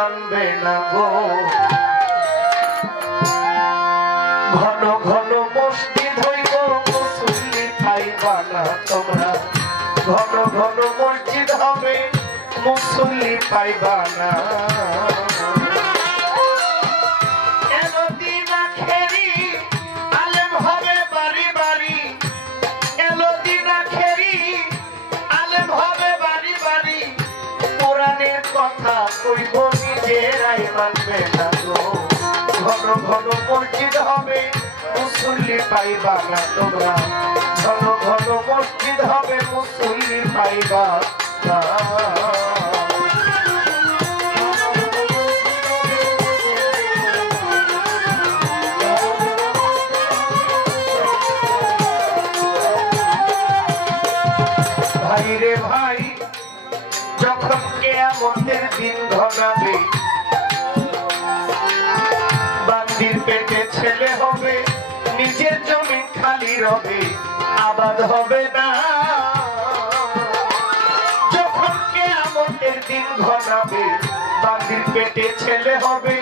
মানবে না গো ঘন ঘন মসজিদ হইব মুসল্লি পাইবা না তোমরা ঘন ঘন মসজিদ হবে মুসল্লি পাইবা না কথা কইব নিজেরাই মানবে না গো ঘন ঘন মসজিদ হবে মুসল্লি পাইবা না তোমরা ঘন ঘন মসজিদ হবে মুসল্লি পাইবা না ভাই রে ভাই যখন কিয়ামতের দিন ঘনাবে বান্দির পেটে ছেলে হবে নিজের জমি খালি রবে আবাদ হবে না যখন কিয়ামতের দিন ঘনাবে বান্দির পেটে ছেলে হবে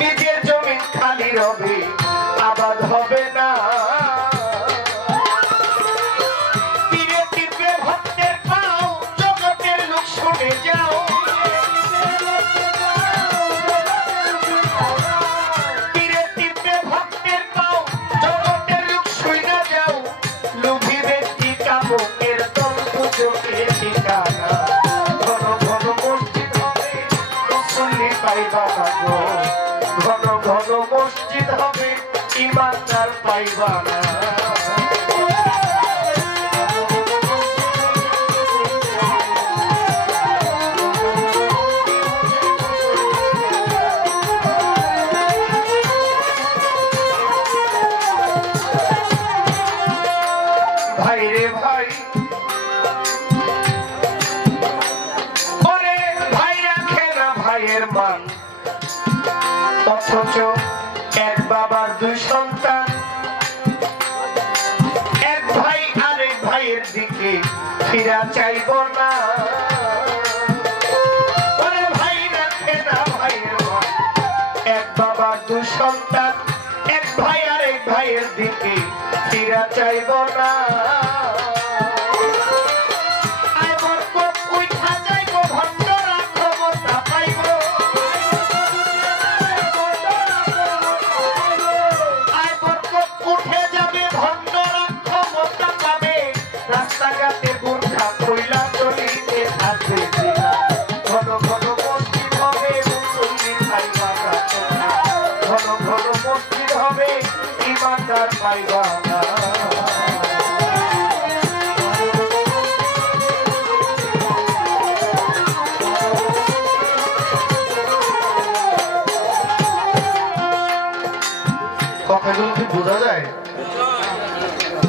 নিজের জমি খালি রবে আবাদ হবে না ঘন ঘন মসজিদ হবে ইমানদার পাইবা না ভাই রে ভাই ওরে ভাই রাখে না ভাইয়ের মান অথচ এক বাবার দুই সন্তান এক ভাই আরেক ভাইয়ের দিকে ফিরা চাইব না ওরে ভাই রাখে না ভাইয়ের মান এক বাবার দুই সন্তান এক ভাই আরেক ভাইয়ের দিকে ফিরা চাইব না ইমানদার পাইবা না কথাগুলো কি বোঝা যায়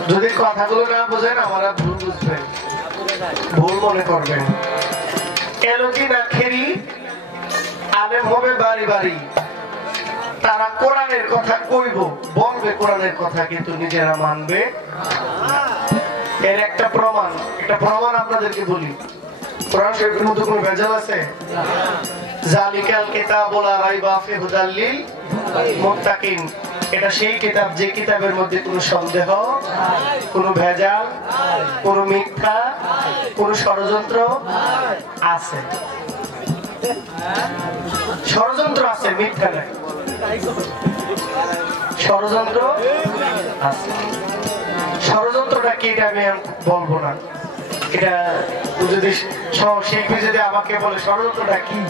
যদি কথাগুলো না বোঝেন আমরা ভুল বুঝবেন ভুল মনে করবেন এলজি না খেরি আলেম হবে বাড়ি বাড়ি তারা কোরআনের কথা কইব বলবে কোরআনের কথা কিন্তু নিজেরা মানবে এর একটা প্রমাণ আপনাদেরকে বলি কোরআন শরীফের মধ্যে কোনো ভেজাল আছে জালিকাল কিতাবুল লা রাইবা ফিহি হুদাল লিল মুত্তাকিন এটা সেই কিতাব যে কিতাবের মধ্যে কোনো সন্দেহ কোনো ভেজাল কোনো মিথ্যা কোনো ষড়যন্ত্র আছে ষড়যন্ত্র আছে মিথ্যা নাই ষড়যন্ত্র আছে ষড়যন্ত্রটা কি এটা আমি বলবো না এটা যদি শিল্পী যদি আমাকে বলে ষড়যন্ত্রটা কি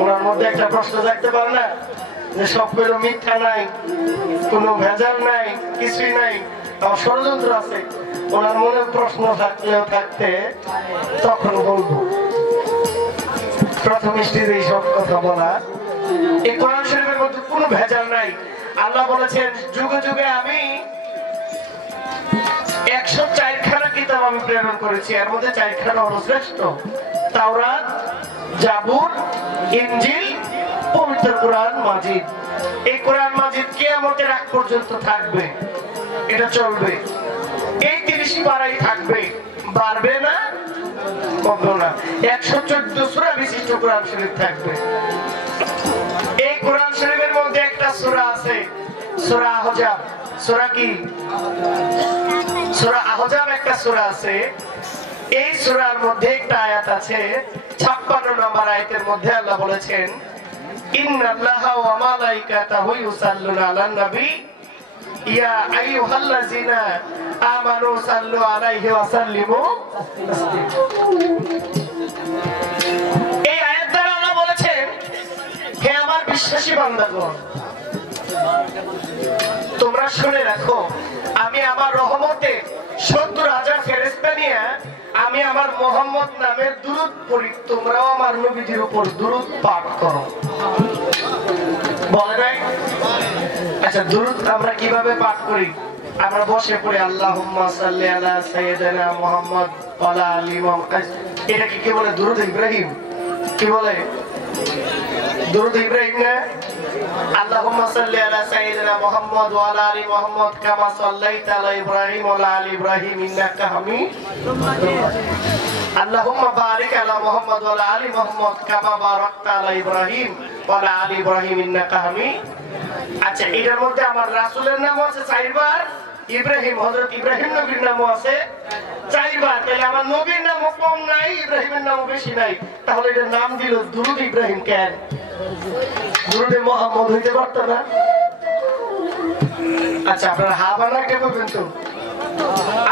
ওনার মধ্যে একটা প্রশ্ন থাকতে পারে না যে সবগুলো মিথ্যা নাই কোনো ভেজাল নাই কিছুই নাই আমার ষড়যন্ত্র আছে ওনার মনে প্রশ্ন থাকলেও থাকতে তখন বলবো প্রথম স্টেজে এইসব কথা বলা এই কোরআন শরীফের মধ্যে কোনো ভেজাল নাই আল্লাহ বলেছেন যুগে যুগে আমি 104 খানা কিতাব আমি প্রেরণ করেছি এর মধ্যে 4 খানা হলো শ্রেষ্ঠ তাওরাত জাবুর ইনজিল পবিত্র কোরআন মাজিদ এই কোরআন মাজিদ কিয়ামতের আগ পর্যন্ত থাকবে এটা চলবে এই 30 পারাই থাকবে বাড়বে না কমবেও না। 114 সূরা বিশিষ্ট কোরআন শরীফ থাকবে। এই কোরআন শরীফের মধ্যে একটা সূরা আছে, সূরা আহজাব। সূরা কি? সূরা আহজাব একটা সূরা আছে। এই সূরার মধ্যে একটা আয়াত আছে, 56 নম্বর আয়াতের মধ্যে আল্লাহ বলেছেন, ইন্নাল্লাহা ওয়া মালাইকাতাহু ইউসাল্লুনা আলান নবী ইয়া আইয়ুহাল্লাযিনা আমানু সাল্লু আলাইহি ওয়া সাল্লিমু তাসলিমা। এই আয়াত দ্বারা আল্লাহ বলেছেন, হে আমার বিশ্বাসী বান্দাগণ, তোমরা শুনে রাখো, আমি আমার রহমতে 70,000 ফেরেশতা নিয়ে আমি আমার মুহাম্মদ নামের দুরূদ পড়ি, তোমরাও আমার নবীজির উপর দুরূদ পাঠ করো। বলে নাই? আচ্ছা, দুরূদ আমরা কিভাবে পাঠ করি? আমরা বসে পড়ি, আল্লাহুম্মা সাল্লি আলা সাইয়্যিদিনা মুহাম্মদ ওয়া আলা আলি মুহাম্মদ। এটা কি বলে? দুরূদ ইব্রাহিম। কি বলে? দুরূদ ইব্রাহিম না? আল্লাহুম্মা সাল্লি আলা সাইয়্যিদিনা মুহাম্মদ ওয়া আলা আলি মুহাম্মদ কামা সাল্লাইতা আলা ইব্রাহিম ওয়া আলা আলি ইব্রাহিম ইন্নাকা হামিদুম মাজিদ। আল্লাহুম্মা বারিক আলা মুহাম্মদ ওয়া আলা আলি মুহাম্মদ কামা বারাকতা আলা ইব্রাহিম ওয়া আলা আলি ইব্রাহিম ইন্নাকা হামিদুম। আচ্ছা, এটার মধ্যে আমার রাসূলের নাম আছে 4 বার, ইব্রাহিম, হযরত ইব্রাহিম নবীর নামও আছে 4 বার। তাহলে আমার নবীর নাম কম নাই, ইব্রাহিমের নামও বেশি নাই। তাহলে এটার নাম দিল দুরূদ ইব্রাহিম কেন? দুরূদে মুহাম্মদ হইতে পারত না? আচ্ছা, আপনারা হা বানা কে বলবেন তো?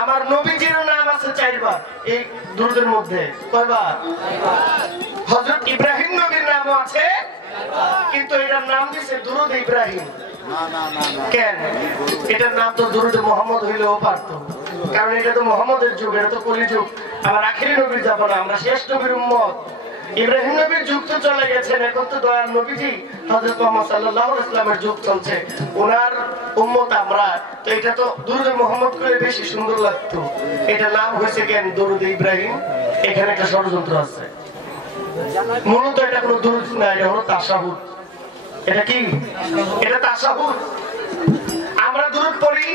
আমার নবীজির নাম আছে 4 বার এই দুরূদের মধ্যে। কয়বার? হযরত ইব্রাহিম নবীর নামও আছে, কিন্তু এটার নাম দিয়েছে দুরূদ ইব্রাহিম। কেন? এটার নাম তো দুরূদে মুহাম্মদ হইলেও পারত, কারণ এটা তো মুহাম্মদের যুগ, এটা তো কলিযুগ। আমার আখেরি নবীর যাবো না, আমরা শেষ নবীর উম্মত। ইব্রাহিম নবীর যুগ তো চলে গেছেন, এখন তো দয়াল নবীজি হযরত মুহাম্মদ সাল্লাল্লাহু আলাইহি ওয়াসাল্লামের যুগ চলছে, ওনার উম্মত আমরা। তো এটা তো দুরূদে মুহাম্মদ করে বেশি সুন্দর লাগতো। এটা নাম হয়েছে কেন দুরূদে ইব্রাহিম? এখানে একটা ষড়যন্ত্র আছে। মূলত এটা কোনো দুরূদ না, এটা হলো তাশাহুদ। এটা কি? এটা তাশাহুদ। আমরা দুরূদ পড়ি,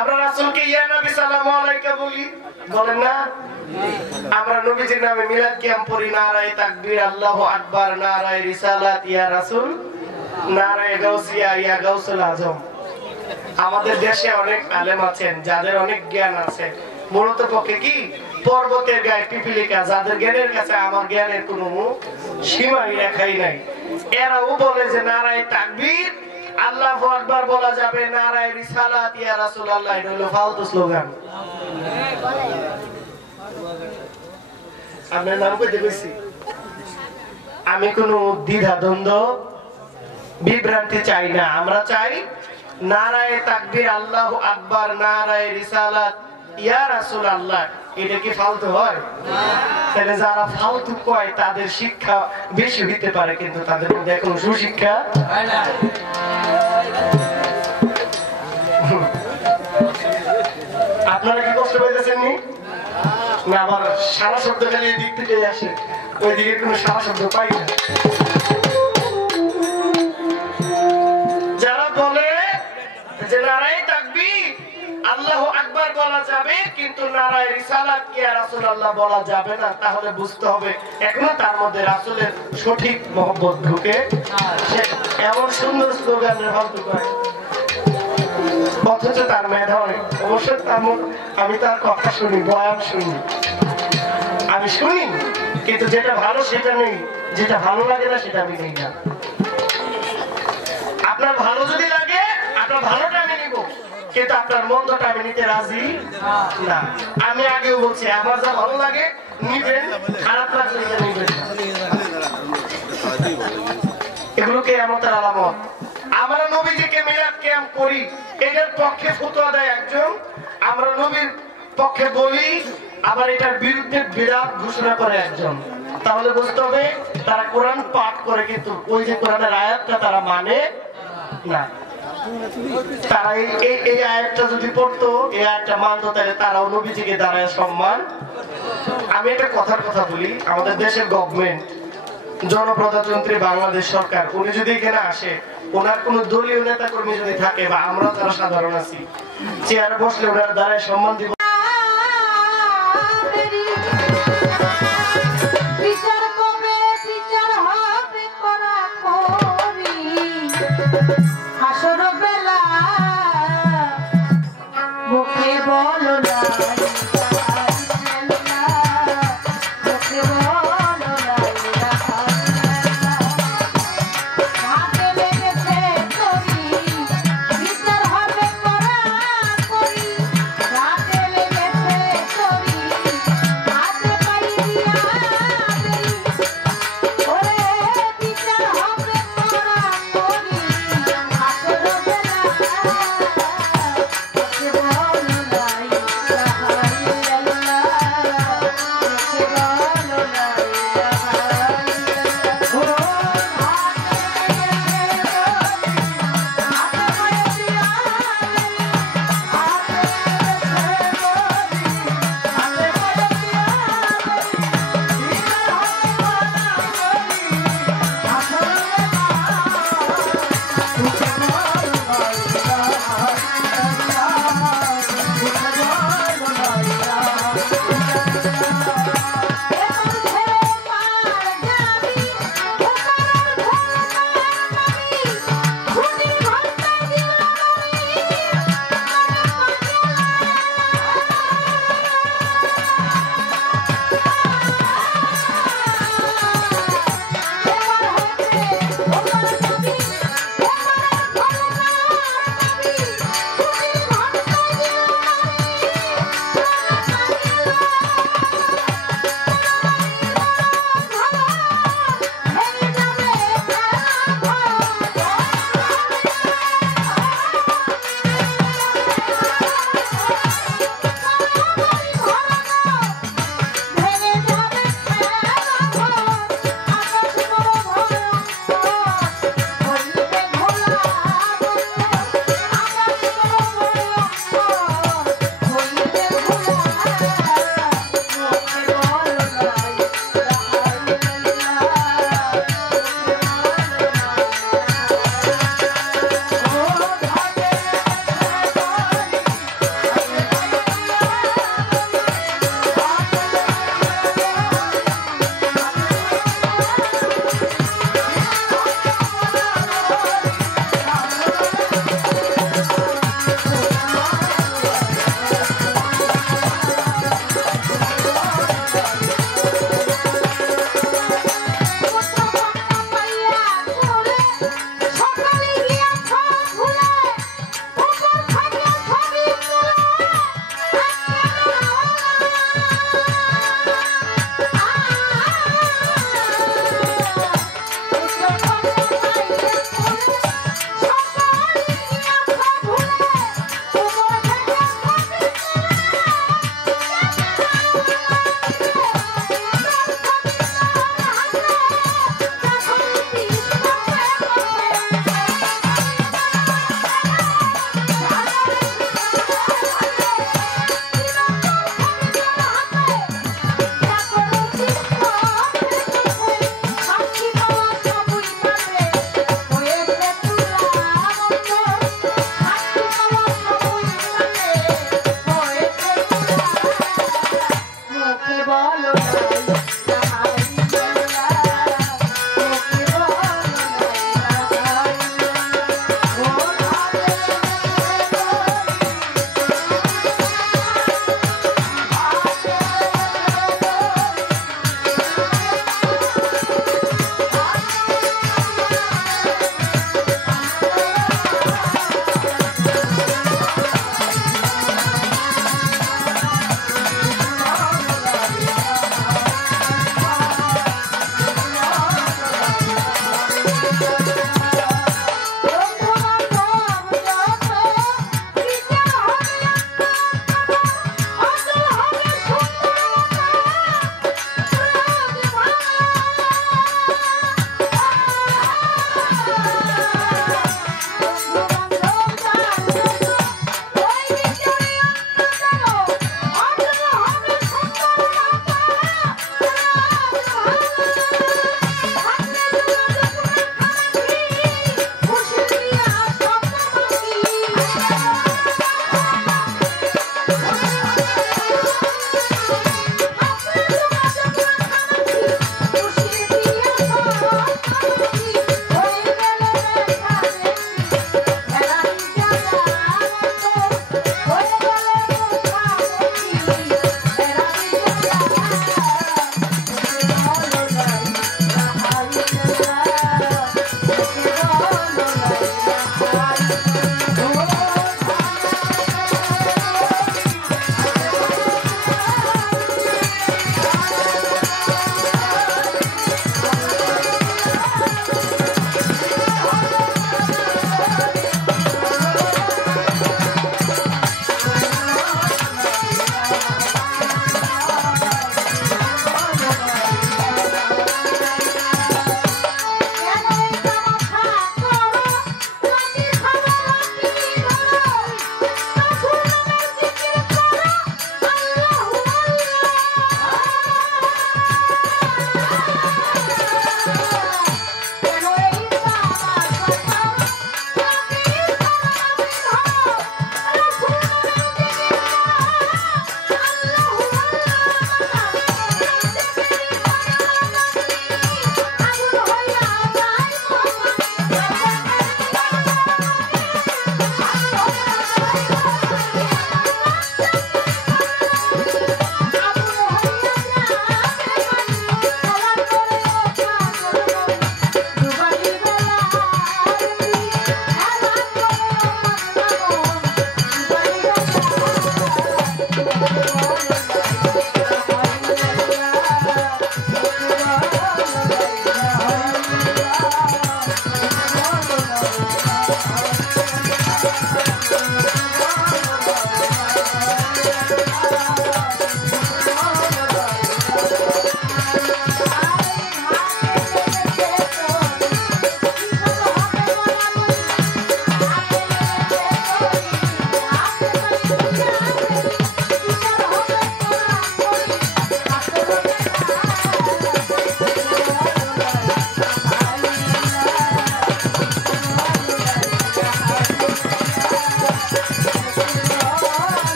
আমরা রাসূলকে ইয়া নবী সাল্লাল্লাহু আলাইহি বলি, বলেন না? আমরা নবীজির নামে মিলাদ কিয়াম পড়ি, নারায়ে তাকবীর, আল্লাহু আকবার, নারায়ে রিসালাত, ইয়া রাসূল, নারায়ে গাউসিয়া, ইয়া গাউসুল আজম। আমাদের দেশে অনেক আলেম আছেন যাদের অনেক জ্ঞান আছে, মূলত পক্ষে কি পর্বতের গায়ে পিপিলিকা, যাদের জ্ঞানের কাছে আমার জ্ঞানের কোনো সীমাই রেখাই নাই। এরাও বলে যে নারায়ে তাকবীর, আল্লাহু আকবার বলা যাবে, নারায়ে রিসালাত, ইয়া রাসূলুল্লাহ, এটা হলো ফালতু স্লোগান। আপনার নাম কইতে কইছি? আমি কোনো দ্বিধা দ্বন্দ্ব বিভ্রান্তি চাই না। আমরা চাই নারায়ে তাকবীর, আল্লাহু আকবার, নারায়ে রিসালাত, ইয়া রাসূলুল্লাহ। এটা কি ফালতু হয়? তাহলে যারা ফালতু কয় তাদের শিক্ষা বেশি হইতে পারে, কিন্তু তাদের মধ্যে এখন সুশিক্ষা হয় না। আপনারা কি কষ্ট পাইতেছেন নি? না, আমার সারা শব্দ খালি এই দিক থেকে আসে, ওই দিকে কোনো সারা শব্দ পাই না। যারা বলে যে নারায়ে তাকবীর, আল্লাহু আকবার বলা যাবে, কিন্তু নারায়ে রিসালাত, ইয়া রাসূলুল্লাহ বলা যাবে না, তাহলে বুঝতে হবে এখনো তার মধ্যে রাসূলের সঠিক মহব্বত ঢুকে। এমন সুন্দর স্লোগানের ফালতু কয়, অথচ তার মেধা অনেক। অবশ্য আমি তার কথা শুনি, বয়ান শুনি, আমি শুনি, কিন্তু যেটা ভালো সেটা নেই, যেটা ভালো লাগে না সেটা আমি নেই না। আপনার ভালো যদি লাগে, আপনার ভালোটা আমি নিব, কিন্তু আপনার মন্দটা আমি নিতে রাজি না। আমি আগেও বলছি, আমার যা ভালো লাগে নিবেন, খারাপ লাগলে এটা নিবেন না। এগুলোকে আমাদের আলামত। আমরা নবীজিকে মিলাদ কিয়াম করি, এটার পক্ষে ফতোয়া দেয় একজন, আমরা নবীর পক্ষে বলি, আবার এটার বিরুদ্ধে বিরাট ঘোষণা করে একজন। তাহলে বুঝতে হবে তারা কোরআন পাঠ করে, কিন্তু ওই যে কোরআনের আয়াতটা তারা মানে না। তারা এই আয়াতটা যদি পড়তো, এই আয়াতটা মানতো, তাহলে তারাও নবীজিকে দাঁড়ায় সম্মান। আমি একটা কথার কথা বলি, আমাদের দেশের গভর্নমেন্ট, জনপ্রজাতন্ত্রী বাংলাদেশ সরকার, উনি যদি এখানে আসে, ওনার কোন দলীয় নেতা কর্মী যদি থাকে, বা আমরা যারা সাধারণ আছি, চেয়ারে বসলে ওনার দাঁড়ায় সম্মান দিব। হাসর বেলা মুখে বলো না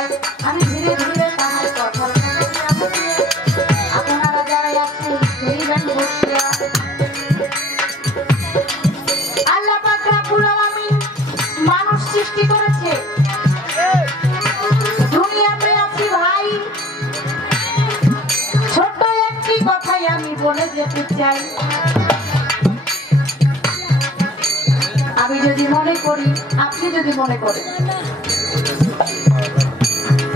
যায় আমি ধীরে ধীরে তাহার কথা আপনারা যারা আছেন ধীরেন বসিয়া আল্লাহ পাক রব্বুল আলামিন মানুষ সৃষ্টি করেছে দুনিয়াতে আছি ভাই ছোট্ট একটি কথাই আমি বলে যেতে চাই আমি যদি মনে করি আপনি যদি মনে করেন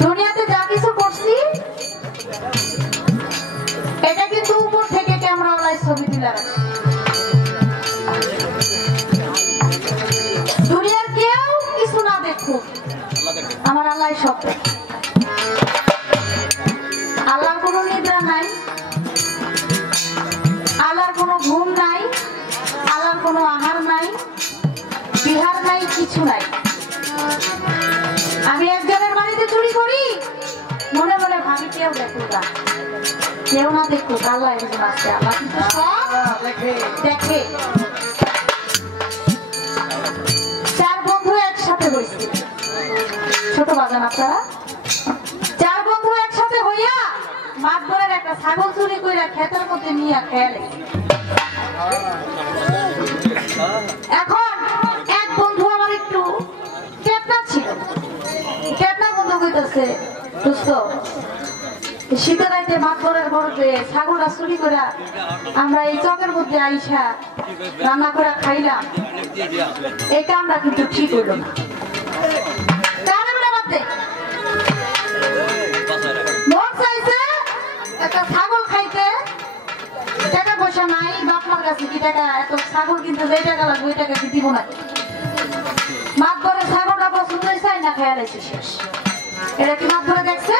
দুনিয়াতে যা কিছু করছি এটা কিন্তু উপর থেকে ক্যামেরাওয়ালায় ছবি তুলে রাখছে দুনিয়ার কেউ কিছু না দেখুক আমার আল্লাহ সব দেখে আল্লাহর কোনো নিদ্রা নাই আল্লাহর কোনো ঘুম নাই আল্লাহর কোনো আহার নাই বিহার নাই কিছু নাই আমি একজনের বাড়িতে চুরি করি মনে মনে ভাবি কেউ দেখুক না কেউ না দেখুক আল্লাহ একজন আছে আল্লাহ কিন্তু সব দেখে চার বন্ধু একসাথে হয়েছে ছোট বাজান আপনারা চার বন্ধু একসাথে হইয়া মাতবরের একটা ছাগল চুরি করে ক্ষেতের মধ্যে নিয়ে খেলে এখন এক বন্ধু আমার একটু কেটনা ছিল কেটনা বন্ধু কইতেছে দোস্ত শীতের রাইতে মাতবরের ঘরে ছাগলটা চুরি করে আমরা এই চকের মধ্যে আইসা রান্না করে খাইলাম এই কামটা কিন্তু ঠিক হইল না মন চাইছে একটা ছাগল খাইতে টাকা পয়সা নাই বাপমার কাছে কি টাকা এত ছাগল কিনতে যে টাকা লাগবে ওই টাকা কি দিব না মাত করে ছাগলটা পছন্দ হয়েছে না খেয়াল আছে শেষ এটা কি মাত করে দেখছে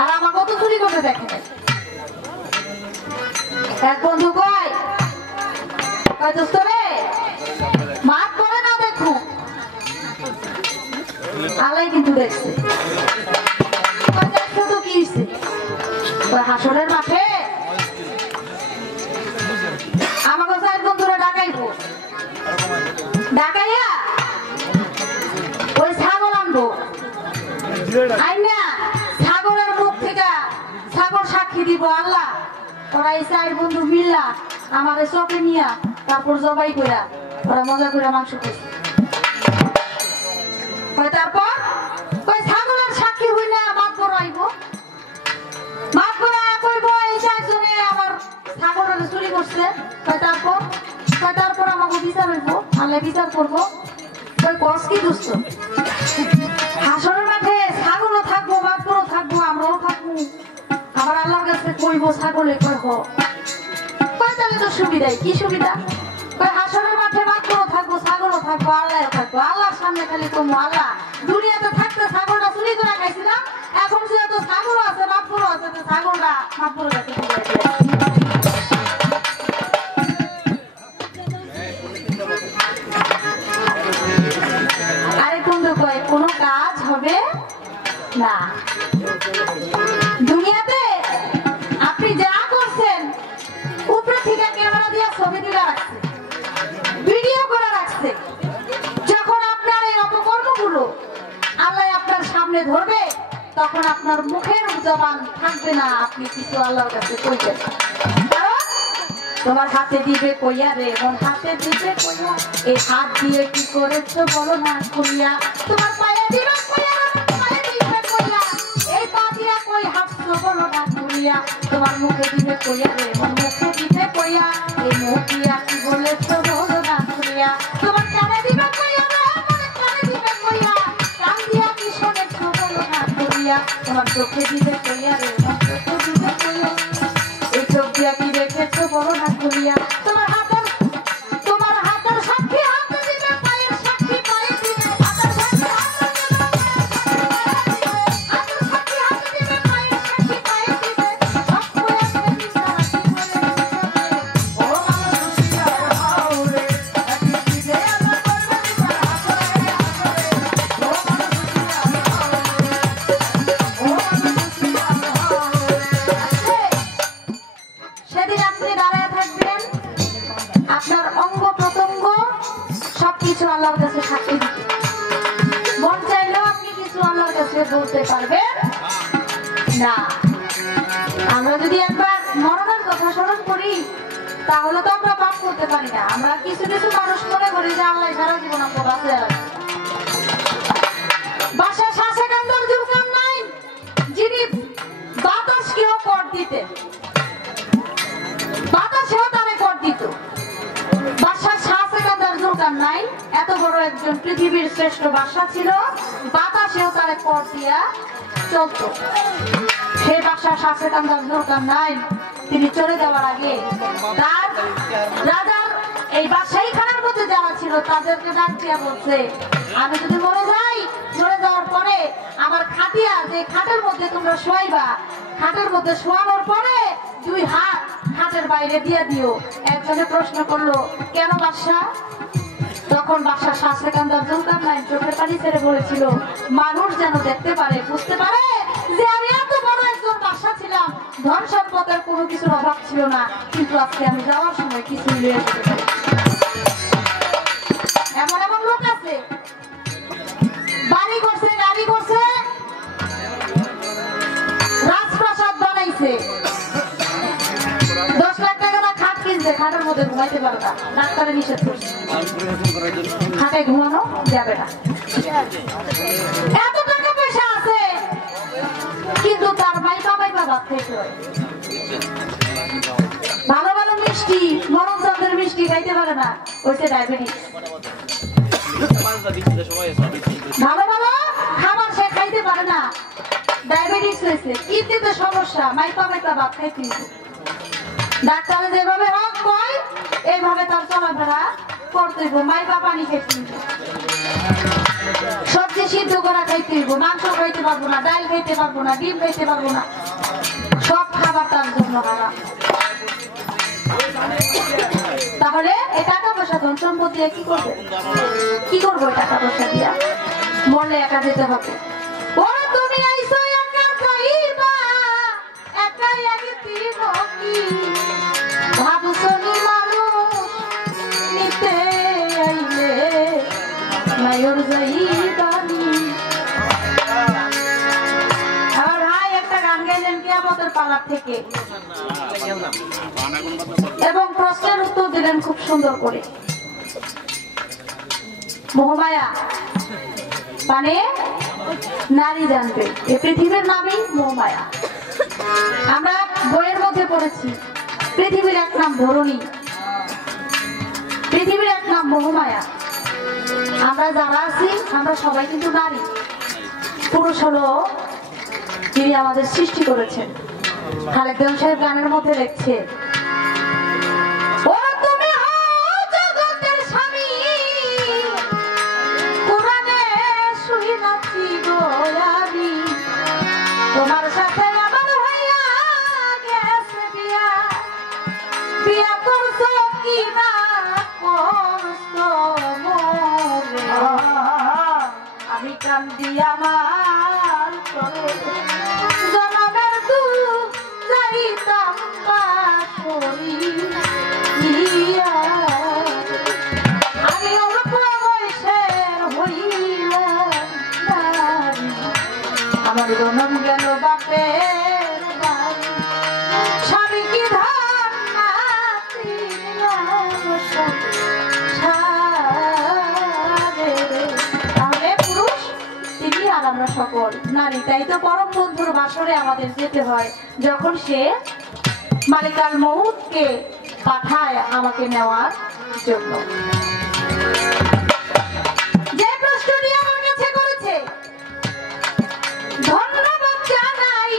আর আমার কত চুরি করতে দেখে এক বন্ধু কয় দোস্ত রে মাত করে না দেখুক আলাই কিন্তু দেখছে তো কি হাসরের মাঠে আমাকে চার বন্ধুরা ডাকাইবো ডাকাইয়া ওই ছাগল আনবো আইনা ছাগলের মুখ থেকে ছাগল সাক্ষী দিব আল্লাহ ওরা এই চার বন্ধু মিল্লা আমাদের চোখে নিয়া তারপর জবাই করে ওরা মজা করে মাংস খেয়েছে তারপর ওই ছাগলের সাক্ষী হই না মাত বড় আইব মাত বড় কইব এই চারজনে আমার ছাগলের চুরি করছে তারপর আমাকে বিচার হইব আল্লাহ বিচার করবো ওই কস কি দুষ্ট হাসরের মাঠে ছাগলও থাকবো মাত বড় থাকবো আমরাও থাকবো আবার আল্লাহর কাছে কইব ছাগলে কইব তাহলে তো সুবিধাই কি সুবিধা হাসরের মাঠে মাত বড় থাকবো ছাগলও থাকবো আল্লাহও থাকবো আল্লাহর সামনে খালি কমো আল্লাহ দুনিয়াতে থাকতে ছাগলটা চুরি করে খাইছিলাম এখন যেহেতু ছাগল আছে মাতপুরও আছে তো ছাগলটা মাতপুরের কাছে আরে বন্ধু কয় কোনো কাজ হবে না দুনিয়াতে আপনি যা করছেন উপরে থেকে ক্যামেরা দিয়ে ছবি তুলে রাখছে ভিডিও করে রাখছে যখন আপনার এই অপকর্মগুলো আল্লাহ আপনার সামনে ধরবে তখন আপনার মুখের জবান থাকবে না আপনি কিছু আল্লাহর কাছে কইবেন কারণ তোমার হাতে দিবে কইয়া রে এবং হাতে দিবে কইয়া এই হাত দিয়ে কি করেছো বলো না কইয়া তোমার পায়ে দিবে কইয়া পায়ে দিবে কইয়া এই পা দিয়া কই হাঁটছো বলো না কইয়া তোমার মুখে দিবে কইয়া রে এবং মুখে দিবে কইয়া এই মুখ দিয়া কি বলেছো বলো না কইয়া তোমার কানে দিবে কইয়া রে কানে দিবে কইয়া কান দিয়া কি শুনেছো বলো না কইয়া তোমার চোখে দিবে কইয়া রে চোখে দিবে কইয়া এই চোখ দিয়া কি দেখেছো বলো না কইয়া তোমার হাতের সাক্ষী হাতে দিবে পায়ের সাক্ষী পায়ে দিবে হাতের সাক্ষী হাতে দিবে হাতের সাক্ষী হাতে দিবে পায়ের সাক্ষী পায়ে দিবে সব কইয়া করে বিচার ও মানুষ শিকার হও রে একই দিলে আমরা করবে বিচার হাসরে ও মানুষ শিকার হও রে সেদিন আপনি দাঁড়ায় থাকবেন আমাকে বলতে পারবেন না। আমরা যদি একবার মরণের কথা স্মরণ করি তাহলে তো আমরা পাপ করতে পারি না। আমরা কিছু কিছু মানুষ মনে করি যে আল্লাহ সারা জীবন আমরা বাঁচিয়ে রাখবে। বাসা শাসে কান্দার জুলকার নাই, যিনি বাতাসকেও কর দিতেন, বাতাসেও তারে কর দিত। বাদশাহ শাহ সেকান্দার জুলকার নাই এত বড় একজন পৃথিবীর শ্রেষ্ঠ বাদশা ছিল, বাতাসেও তারে কর দিয়া চলত। সেই বাদশাহ শাহ সেকান্দার জুলকার নাই তিনি চলে যাওয়ার আগে তার রাজার এই বাদশাহী খানার মধ্যে যারা ছিল তাদেরকে ডাক দিয়া বলছে, আমি যদি মরে যাই, মরে যাওয়ার পরে আমার খাটিয়া যে খাটের মধ্যে তোমরা শোয়াইবা, খাটের মধ্যে শোয়ানোর পরে 2 হাত খাটের বাইরে দিয়ে দিও। একজনে প্রশ্ন করলো, কেন বাদশাহ? তখন বাদশাহ শাহ সেকান্দার জুলকার নাইন চোখের পানি ছেড়ে বলেছিল, মানুষ যেন দেখতে পারে, বুঝতে পারে যে আমি এত বড় একজন বাদশাহ ছিলাম, ধন সম্পদের কোনো কিছুর অভাব ছিল না, কিন্তু আজকে আমি যাওয়ার সময় কিছুই লয়ে যেতে পারি। এমন এমন লোক আছে বাড়ি করছে, গাড়ি করছে, রাজপ্রাসাদ বানাইছে, 10 লাখ টাকা খাট কিনছে, খাটের মধ্যে ঘুমাইতে পারে না, ডাক্তারে নিষেধ করছে খাটে ঘুমানো যাবে না। এত টাকা পয়সা আছে কিন্তু তার মাইপা ভাত খাইতে হয়। ভালো ভালো মিষ্টি, মরম চাঁদের মিষ্টি খাইতে পারে না, ওইটা ডায়াবেটিস। ভালো ভালো খাবার সে খাইতে পারে না, ডায়াবেটিস হয়েছে, কিডনিতে সমস্যা, মাইপা ভাত খাইতে। ডাক্তারে যেভাবে হক কয় এইভাবে তার চলাফেরা করতে হইব, মাইপা পানি খাইতে হইব, সবজি সিদ্ধ করা খাইতে হইব, মাংস খাইতে পারবো না, ডাল খাইতে পারবো না, ডিম খাইতে পারবো না, সব খাবার তার জন্য হারাম। তাহলে এই টাকা পয়সা ধন সম্পদ দিয়ে কি করবে? কি করবো টাকা পয়সা দিয়া? মরলে একা যেতে হবে। ওরে তুমি আইছো একা যাইবা, একাই আগে দিব কি ভাবছনি মানুষ নিতে আইলে মায়র যাইবানি। আমার ভাই একটা গান গাইলেন কিয়ামতের পালার থেকে এবং প্রশ্নের উত্তর দিলেন খুব সুন্দর করে। মোহমায়া মানে নারী জানবে, এই পৃথিবীর নামই মোহমায়া। আমরা বইয়ের মধ্যে পড়েছি পৃথিবীর এক নাম ধরণী, পৃথিবীর এক নাম মোহমায়া। আমরা যারা আছি আমরা সবাই কিন্তু নারী। পুরুষ হলো যিনি আমাদের সৃষ্টি করেছেন। খালেক দেওয়ান সাহেব গানের মধ্যে লিখছে, তোমার সাথে আমার হইয়া গেছে বিয়া, বিয়া করছো কি না করছো মোরে, আমি কান্দি আমার জনমের দুঃখ যাইতাম বাসরি, আমি অল্প বয়সের হইলাম নারী, আমার জনম গেল বাপের বাড়ি, স্বামী কি ধান তাহলে পুরুষ তিনি আর আমরা সকল নারী। তাই তো পরম বন্ধুর বাসরে আমাদের যেতে হয়, যখন সে মালিকাল মউতকে পাঠায় আমাকে নেওয়ার জন্য। যে প্রশ্নটি আমার কাছে করেছে ধন্যবাদ জানাই,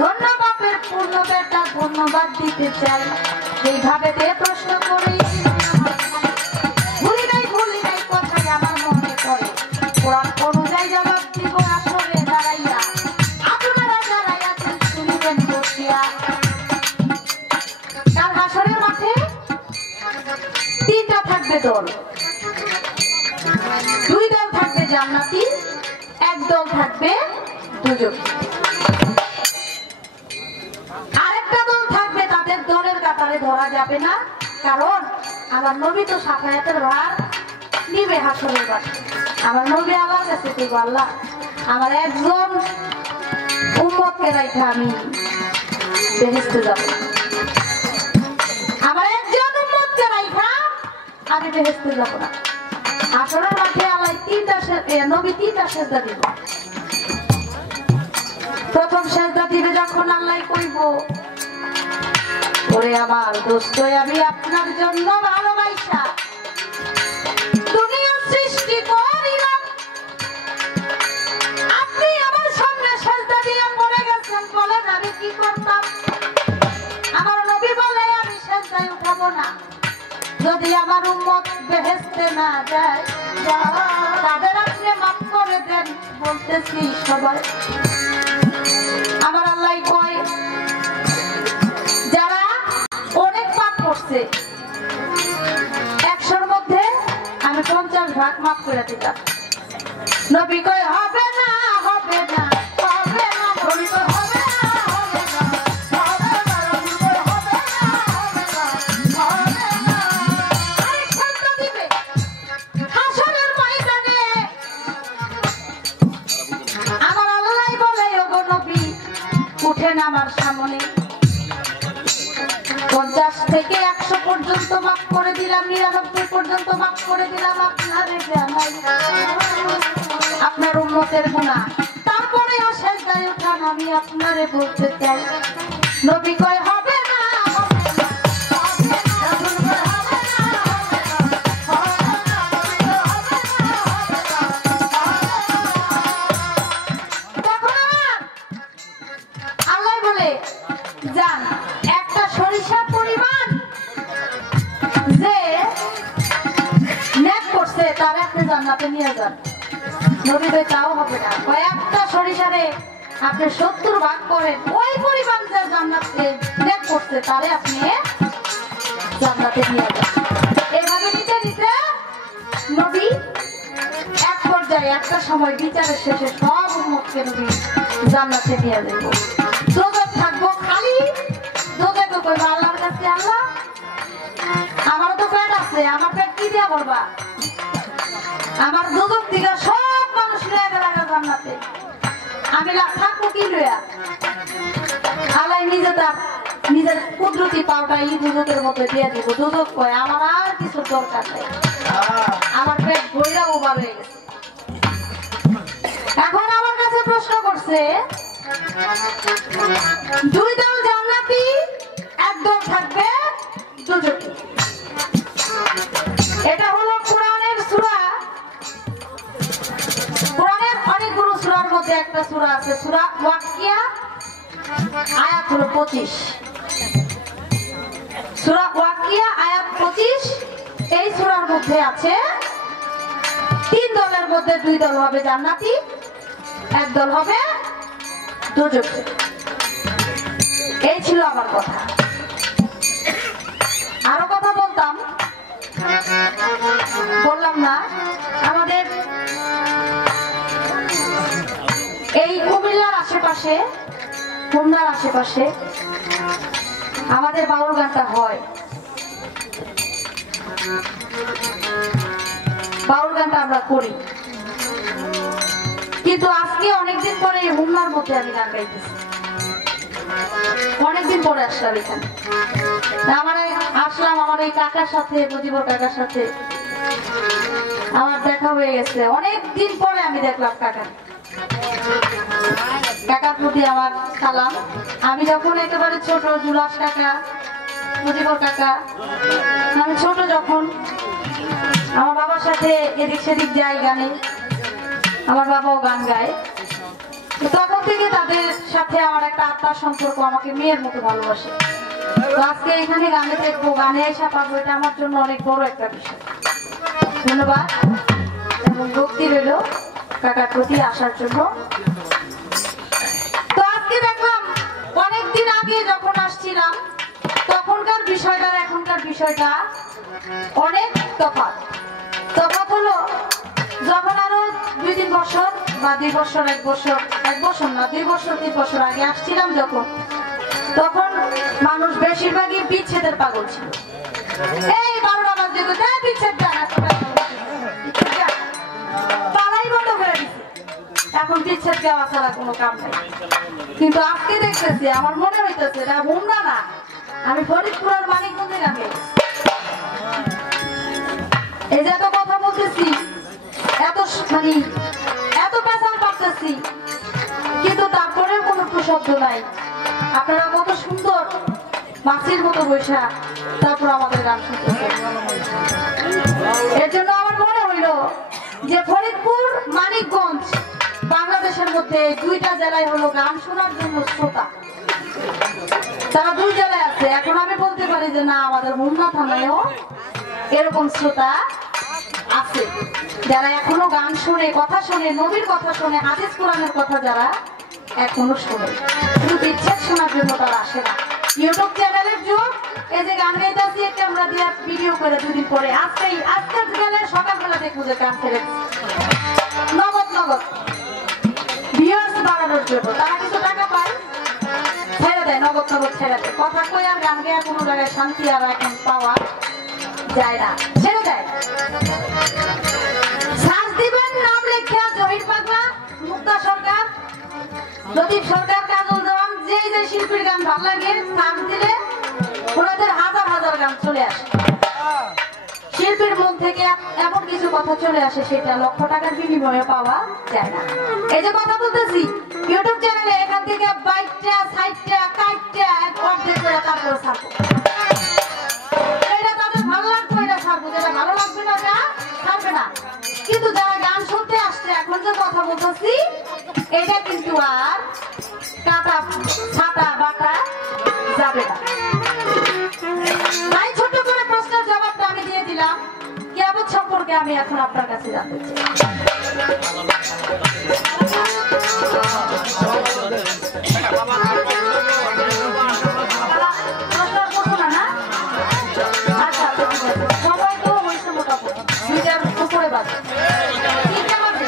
ধন্যবাদের পূর্ণ বেটা ধন্যবাদ দিতে চাই। এইভাবে প্রশ্ন করি ভুলি নাই কথাই আমার মনে পড়ে, কোরআন অনুযায়ী জবাব দিব আসরে দাঁড়াইয়া, আপনারা যারাই আছেন শুনিবেন বসিয়া। কাল হাসরের মাঠে 3টা থাকবে দল, 2 দল থাকবে জান্নাতি, 1 দল থাকবে দুজক। আরেকটা দল থাকবে তাদের দলের কাতারে ধরা যাবে না, কারণ আমার নবী তো সাফায়াতের ভার নিবে হাসরের মাঠে। আমার নবী আল্লাহর কাছে কি আল্লাহ আমার একজন উম্মতকে রাইখা আমি বেহেশতে যাব না। আমার একজন উম্মতকে রাইখা আমি বেহেশতে যাব না। আসরের মাঠে আল্লাহ নবী তিনটা সেজদা দিব। প্রথম সেজদা দিবে যখন আল্লাহ কইব ওরে আমার দোস্ত আমি আপনার জন্য ভালোবাসা দুনিয়া সৃষ্টি করিলাম, আপনি আমার সামনে সেজদা দিয়ে পড়ে গেছেন, বলেন আমি কি করতাম? আমার নবী বলে আমি সেজদায় উঠাবো না যদি আমার উম্মত বেহেশতে না যায়, তাদের আপনি মাফ করে দেন। বলতেছি সবাই আমার আল্লাহ কয় যারা অনেক পাপ করছে 100-র মধ্যে আমি 50 ভাগ মাফ করে দিতাম। নবী কয় হবে না হবে না হবে না, নবী কয় হবে না হবে না হবে না, নবী কয় হবে না হবে না হবে না। আরেক শব্দ দিবে হাসরের ময়দানে আমার আল্লাহ বলে ওগো নবী উঠেন আমার সামনে, 50 থেকে 100 পর্যন্ত মাফ করে দিলাম, 99 পর্যন্ত মাফ করে দিলাম, আপনারে জানাই আপনার উম্মতের গুনাহ। তারপরেও সেজদায় উঠান আমি আপনারে বলতে চাই, নবী কয় হবে না হবে না হবে না, রাসূল কয় হবে না হবে না হবে না, নবী কয় হবে না হবে না হবে না। তখন আল্লাহ বলে যান একটা সরিষা পরিমাণ যে নেক করছে তার আপনি জান্নাতে নিয়ে যান। নবী কয় তাও হবে না, কয়েকটা সরিষারে আপনি 70 ভাগ করেন, ওই পরিমাণ যে জান্নাতে নেক করছে তারে আপনি জান্নাতে নিয়ে যান। এভাবে নিতে নিতে নবী এক পর্যায়ে একটা সময় বিচারের শেষে সব উম্মতকে নবী জান্নাতে নিয়ে যাবো। দোজখ থাকবো খালি, দোজখে কইবো আল্লাহর কাছে আল্লাহ আমারও তো পেট আছে, আমার পেট কি দিয়া করবা? আমার দোজখ থেকে সব মানুষ লইয়া গেল জান্নাতে, আমি থাকবো কি লইয়া? আল্লাহ নিজে তার নিজের কুদরতি পাওটা এই দোজখের মধ্যে দিয়ে দিব। দোজখ কয় আমার আর কিছু দরকার নেই, আমার পেট ভইরা ওভার হয়ে গেছে। এখন আমার কাছে প্রশ্ন করছে দুই দল জান্নাতি, এক দল থাকবে দোজখে। এটা হলো কোরআনের সূরা, কোরআনের অনেকগুলো সূরার মধ্যে একটা সূরা আছে সূরা ওয়াকিয়া, আয়াত হলো 25। সূরা ওয়াকিয়া আয়াত 25, এই সূরার মধ্যে আছে 3 দলের মধ্যে 2 দল হবে জান্নাতি, এক দল হবে দোজখে। এই ছিল আমার কথা। আরো কথা বলতাম, বললাম না আমাদের এই কুমিল্লার আশেপাশে, খুলনার আশেপাশে আমাদের বাউল গানটা হয়। বাউল গানটা আমরা করি, কিন্তু আজকে অনেকদিন পরে এই হুমনার মধ্যে আমি গান গাইতেছি। অনেকদিন পরে আসলাম এখানে, আসলাম আমার এই কাকার সাথে, মুজিবুর কাকার সাথে আমার দেখা হয়ে গেছে। অনেকদিন পরে আমি দেখলাম কাকার প্রতি আমার সালাম। আমি যখন একেবারে ছোট, জুলাস কাকা, মুজিবুর কাকা, আমি ছোট যখন আমার বাবার সাথে এদিক সেদিক যাই গানে, আমার বাবাও গান গায়, তখন থেকে তাদের সাথে আমার একটা আত্মার সম্পর্ক, আমাকে মেয়ের মতো ভালোবাসে। তো আজকে এখানে গানে দেখবো, গানে এসে পাবো, এটা আমার জন্য অনেক বড় একটা বিষয়। ধন্যবাদ এবং ভক্তি রইল কাকার প্রতি আসার জন্য। তো আজকে দেখলাম অনেকদিন আগে যখন আসছিলাম তখনকার বিষয়টা এখনকার বিষয়টা অনেক তফাৎ। তফাৎ হলো যখন আরো 2-3 বছর বা 2 বছর 1 বছর, 1 বছর না 2 বছর 3 বছর আগে আসছিলাম যখন, তখন মানুষ বেশিরভাগই বিচ্ছেদের পাগল ছিল। এই 12টা বাজে বিচ্ছেদ এখন বিচ্ছেদ গাওয়া ছাড়া কোনো কাম নাই। কিন্তু আজকে দেখতেছি আমার মনে হইতেছে এটা হুমনা না, আমি ফরিদপুরের মানিকগঞ্জে গান গাইছি। এই যে এত কথা বলতেছি, এত মানে এত পেশাল পাচ্ছি, কিন্তু তারপরেও কোনো প্রশব্দ নাই। আপনারা কত সুন্দর মাছির মতো বৈশা তারপর আমাদের গান শুনতেছে। এর জন্য আমার মনে হইল যে ফরিদপুর মানিকগঞ্জ বাংলাদেশের মধ্যে দুইটা জেলায় হলো গান শোনার জন্য শ্রোতা, তারা দুই জেলায় আছে। এখন আমি বলতে পারি যে না, আমাদের মুন্না থানায়ও এরকম শ্রোতা আছে যারা এখনো গান শুনে, কথা শুনে, নবীর কথা শুনে, হাদিস কোরআনের কথা যারা এখনো শুনে, শুধু বিচ্ছেদ শোনার জন্য তারা আসে না। ইউটিউব চ্যানেলের যুগ, এই যে গান গাইতেছি ক্যামেরা দিয়ে ভিডিও করে দুদিন পরে আজকের গেলে সকালবেলা দেখবো যে গান ছেড়ে নগদ ভিউয়ার্স বাড়ানোর জন্য তারা কিছু টাকা পায়, ছেড়ে দেয়, নগদ ছেড়ে দেয়। কথা কই আর গান গায়ে কোনো জায়গায় শান্তি আর এখন পাওয়া যায় না, ছেড়ে দেয়। সার্চ দিবেন, নাম লেখা জহির পাগলা, মুক্তা সরকার, লতিফ সরকার, কাজল দেওয়ান, যে শিল্পীর গান ভালো লাগে সার্চ দিলে ওনাদের হাজার হাজার গান চলে আসে। শিল্পীর মন থেকে এমন কিছু কথা চলে আসে সেটা লক্ষ টাকার বিনিময়ে পাওয়া যায় না। এই যে কথা বলতেছি ইউটিউব চ্যানেলে, এখান থেকে 22টা 60টা 60টা অর্ধেক করে তারপর ছাড়বো। এটা তাদের ভালো লাগবে, এটা ছাড়বো, যেটা ভালো লাগবে না এটা ছাড়বে না। কিন্তু যারা গান শুনতে আসছে, এখন যে কথা বলতেছি এটা কিন্তু আর কাটা ছাটা বাটা যাবে না। তাই ছোট করে প্রশ্নের জবাবটা আমি দিয়ে দিলাম। কিয়ামত সম্পর্কে আমি এখন আপনার কাছে জানতে চাই। সবাই তো হয়েছে মোটামুটি 2টার উপরে বাজে, 3টা বাজে।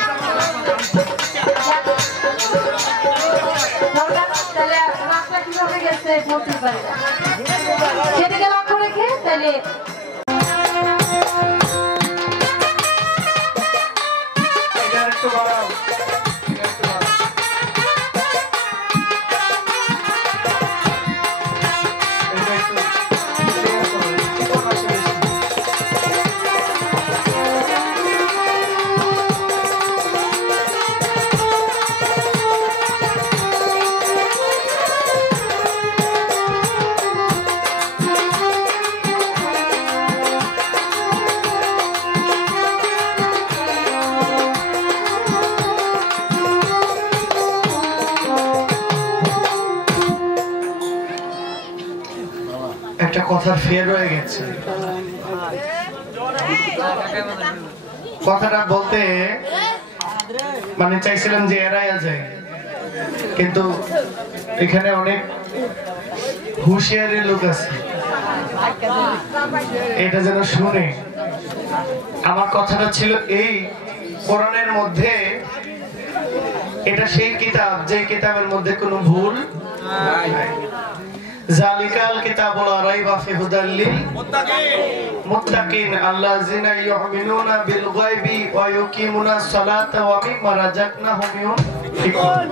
তাহলে রাস্তা কিভাবে গেছে বলতে পারি না, সেদিকে লক্ষ্য রেখে তাহলে একটা কথা ফের রয়ে গেছে। কথাটা বলতে মানে চাইছিলাম যে এড়াইয়া যায়, কিন্তু এখানে অনেক হুঁশিয়ারি লোক আছে, এটা যেন শুনে। আমার কথাটা ছিল এই, কোরআনের মধ্যে এটা সেই কিতাব যে কিতাবের মধ্যে কোনো ভুল নাই। জালিকাল কিতাবুল লা রাইবা ফিহি হুদাল লিল মুত্তাকিন আল্লাযিনা ইউমিনুনা বিল গায়বি ওয়া ইউকিমুনাস সালাতা ওয়া মিম্মা রাযাকনাহুম ইউনফিকুন।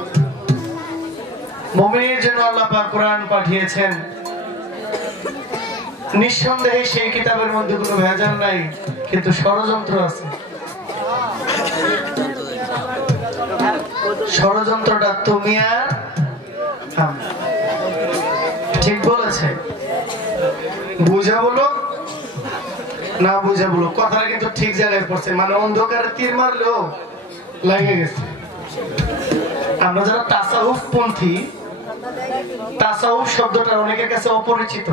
মুমিনের জন্য আল্লাহ পাক কোরআন পাঠিয়েছেন, নিঃসন্দেহে সেই কিতাবের মধ্যে কোনো ভেজাল নাই, কিন্তু ষড়যন্ত্র আছে। ষড়যন্ত্রটা তুমি আর আমি। ঠিক বলেছে, বুঝা বলো না বুঝা বলো, কথাটা কিন্তু ঠিক জায়গায় পড়ছে। মানে অন্ধকারে তীর মারলেও লাগে গেছে। আমরা যারা তাসাউফ পন্থী, তাসাউফ শব্দটা অনেকের কাছে অপরিচিত।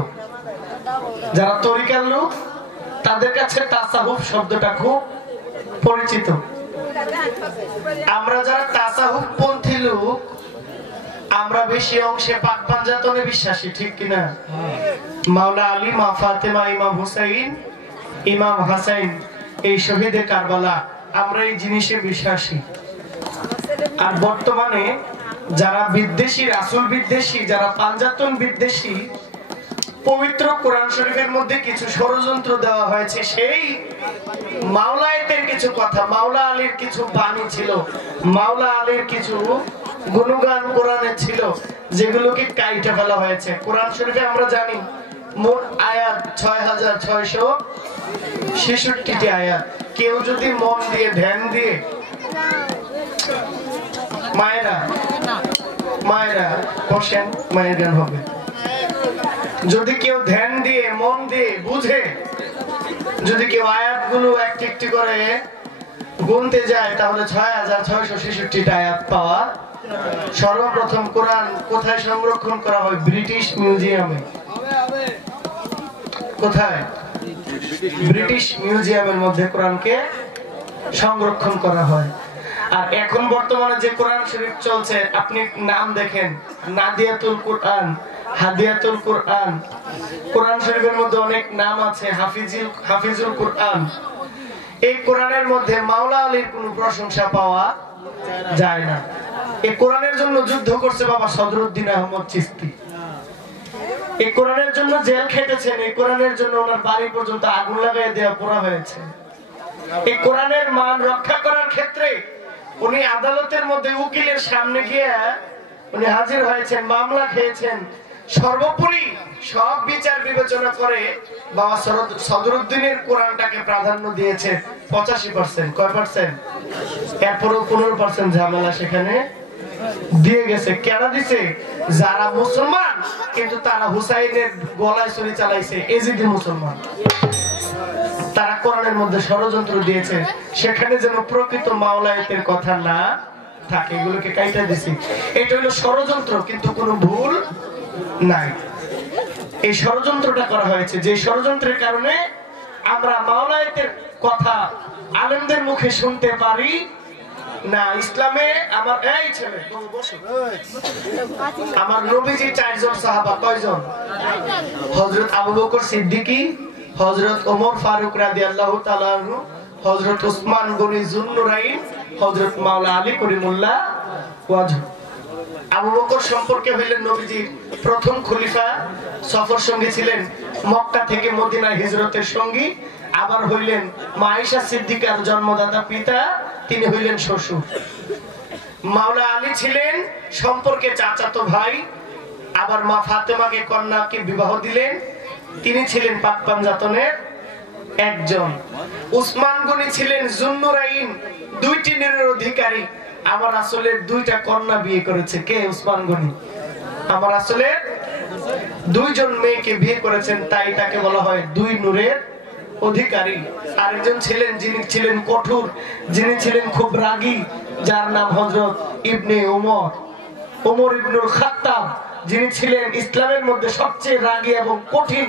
যারা তরিকার লোক তাদের কাছে তাসাউফ শব্দটা খুব পরিচিত। আমরা যারা তাসাউফ পন্থী লোক, আমরা বেশি অংশে পাক পাঞ্জাতনে বিশ্বাসী, ঠিক কিনা? মাওলা আলী, মা ফাতেমা, ইমাম হুসাইন, ইমাম হাসাইন, এই শহীদে কারবালা, আমরা এই জিনিসে বিশ্বাসী। আর বর্তমানে যারা বিদ্বেষী, রাসূল বিদ্বেষী, যারা পাঞ্জাতন বিদ্বেষী, পবিত্র কোরআন শরীফের মধ্যে কিছু ষড়যন্ত্র দেওয়া হয়েছে। সেই মাওলায়েতের কিছু কথা, মাওলা আলীর কিছু বাণী ছিল, মাওলা আলীর কিছু গুণগান কোরআনে ছিল, যেগুলোকে কাইটে ফেলা হয়েছে। কোরআন শরীফে আমরা জানি মোট আয়াত 6666টি আয়াত। কেউ যদি মন দিয়ে ধ্যান দিয়ে, মায়েরা বসেন, মায়ের জ্ঞান হবে। যদি কেউ ধ্যান দিয়ে মন দিয়ে বুঝে, যদি কেউ আয়াতগুলো একটি একটি করে গুনতে যায়, তাহলে 6666টা আয়াত পাওয়া। সর্বপ্রথম কোরআন কোথায় সংরক্ষণ করা হয়? ব্রিটিশ মিউজিয়ামে। কোথায়? ব্রিটিশ মিউজিয়ামের মধ্যে কোরআনকে সংরক্ষণ করা হয়। আর এখন বর্তমানে যে কোরআন শরীফ চলছে, আপনি নাম দেখেন, নাদিয়াতুল কোরআন, হাদিয়াতুল কোরআন। কোরআন শরীফের মধ্যে অনেক নাম আছে, হাফিজুল কোরআন। এই কোরআনের মধ্যে মাওলা আলীর কোনো প্রশংসা পাওয়া যায় না। এই কোরআনের জন্য যুদ্ধ করছে বাবা সদরুদ্দিন আহমদ চিশতি। এই কোরআনের জন্য জেল খেটেছেন, এই কোরআনের জন্য ওনার বাড়ি পর্যন্ত আগুন লাগাই দেওয়া পোড়া হয়েছে। এই কোরআনের মান রক্ষা করার ক্ষেত্রে উনি আদালতের মধ্যে উকিলের সামনে গিয়ে উনি হাজির হয়েছেন, মামলা খেয়েছেন। সর্বোপরি সব বিচার বিবেচনা করে বাবা সদরুদ্দিনের কোরআনটাকে প্রাধান্য দিয়েছে 85%। কয় পার্সেন্ট? এরপরও 15% ঝামেলা সেখানে দিয়ে গেছে। কেন দিছে? যারা মুসলমান কিন্তু তারা হুসাইনের গলায় ছুরি চালাইছে, এজিদি মুসলমান, তারা কোরআনের মধ্যে ষড়যন্ত্র দিয়েছে, সেখানে যেন প্রকৃত মাওলায়েতের কথা না থাকে, এগুলোকে কাইটা দিছি। এটা হলো ষড়যন্ত্র, কিন্তু কোনো ভুল নাই। এই ষড়যন্ত্রটা করা হয়েছে, যে ষড়যন্ত্রের কারণে আমরা মাওলায়েতের কথা আলেমদের মুখে শুনতে পারি না। ইসলামে আমার এই ছেলে আমার নবীজির 4 জন সাহাবা কয়জন? হযরত আবু বকর সিদ্দিকী, হযরত ওমর ফারুক রাদিয়াল্লাহু তাআলা আনহু, হযরত উসমান গনি যুন্নুরাইন, হযরত মাওলা আলী করিমুল্লাহ ওয়াজহ। আবু বকর সম্পর্কে হইলেন নবীজির প্রথম খলিফা, সফর সঙ্গী ছিলেন, মক্কা থেকে মদিনা হিজরতের সঙ্গী। আবার হইলেন মা আয়েশা সিদ্দিকার জন্মদাতা পিতা, তিনি হইলেন শ্বশুর। মাওলা আলী ছিলেন সম্পর্কে চাচাতো ভাই। আবার মা ফাতেমাকে কন্যাকে বিবাহ দিলেন, তিনি ছিলেন পাক পাঞ্জাতনের একজন। উসমান গনি ছিলেন যুন্নুরাইন, 2টি নীরের অধিকারী। আমার রাসূলের 2টা কন্যা বিয়ে করেছে কে? উসমান গনি। আমার রাসূলের 2 জন মেয়েকে বিয়ে করেছেন, তাই তাকে বলা হয় 2 নূরের অধিকারী। আরেকজন ছিলেন যিনি ছিলেন কঠোর, যিনি ছিলেন খুব রাগী, যার নাম হযরত ইবনে ওমর ইবনুল খাত্তাব, যিনি ছিলেন ইসলামের মধ্যে সবচেয়ে রাগী এবং কঠিন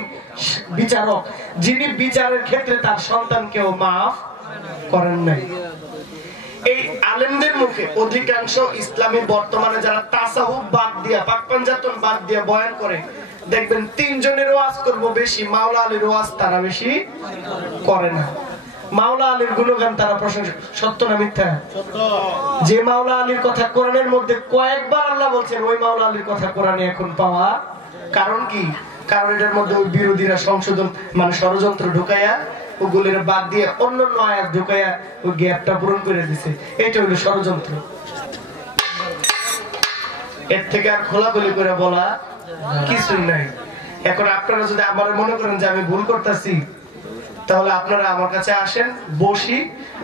বিচারক, যিনি বিচারের ক্ষেত্রে তার সন্তানকেও মাফ করেন নাই। এই আলেমদের মুখে অধিকাংশ ইসলামী বর্তমানে যারা তাসাউফ বাদ দিয়া, পাক পাঞ্জাতন বাদ দিয়া বয়ান করে, দেখবেন 3 জনের ওয়াজ করব বেশি, মাওলা আলীর ওয়াজ তারা বেশি করে না। মাওলা আলীর গুণগান তারা প্রশংসা, সত্য না মিথ্যা? সত্য। যে মাওলা আলীর কথা কোরআনের মধ্যে কয়েকবার আল্লাহ বলছেন, ওই মাওলা আলীর কথা কোরআনে এখন পাওয়া। কারণ কি? কারণ এটার মধ্যে ওই বিরোধীরা সংশোধন মানে ষড়যন্ত্র ঢুকাইয়া ওগুলোর বাদ দিয়ে অন্যান্য আয়াত ঢুকাইয়া ওই গ্যাপটা পূরণ করে দিছে। এটা হলো ষড়যন্ত্র। এর থেকে আর খোলাখুলি করে বলা কিছুই নাই। এখন আপনারা যদি আবার মনে করেন যে আমি ভুল করতেছি, তাহলে আপনারা আমার কাছে আসেন, বসি,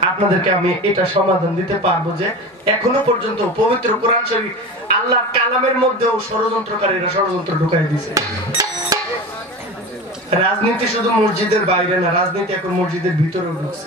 আপনাদেরকে আমি এটা সমাধান দিতে পারবো যে এখনো পর্যন্ত পবিত্র কোরআন শরীফ আল্লাহর কালামের মধ্যেও ষড়যন্ত্রকারীরা ষড়যন্ত্র ঢুকাই দিয়েছে। রাজনীতি শুধু মসজিদের বাইরে না, রাজনীতি এখন মসজিদের ভিতরেও ঢুকছে।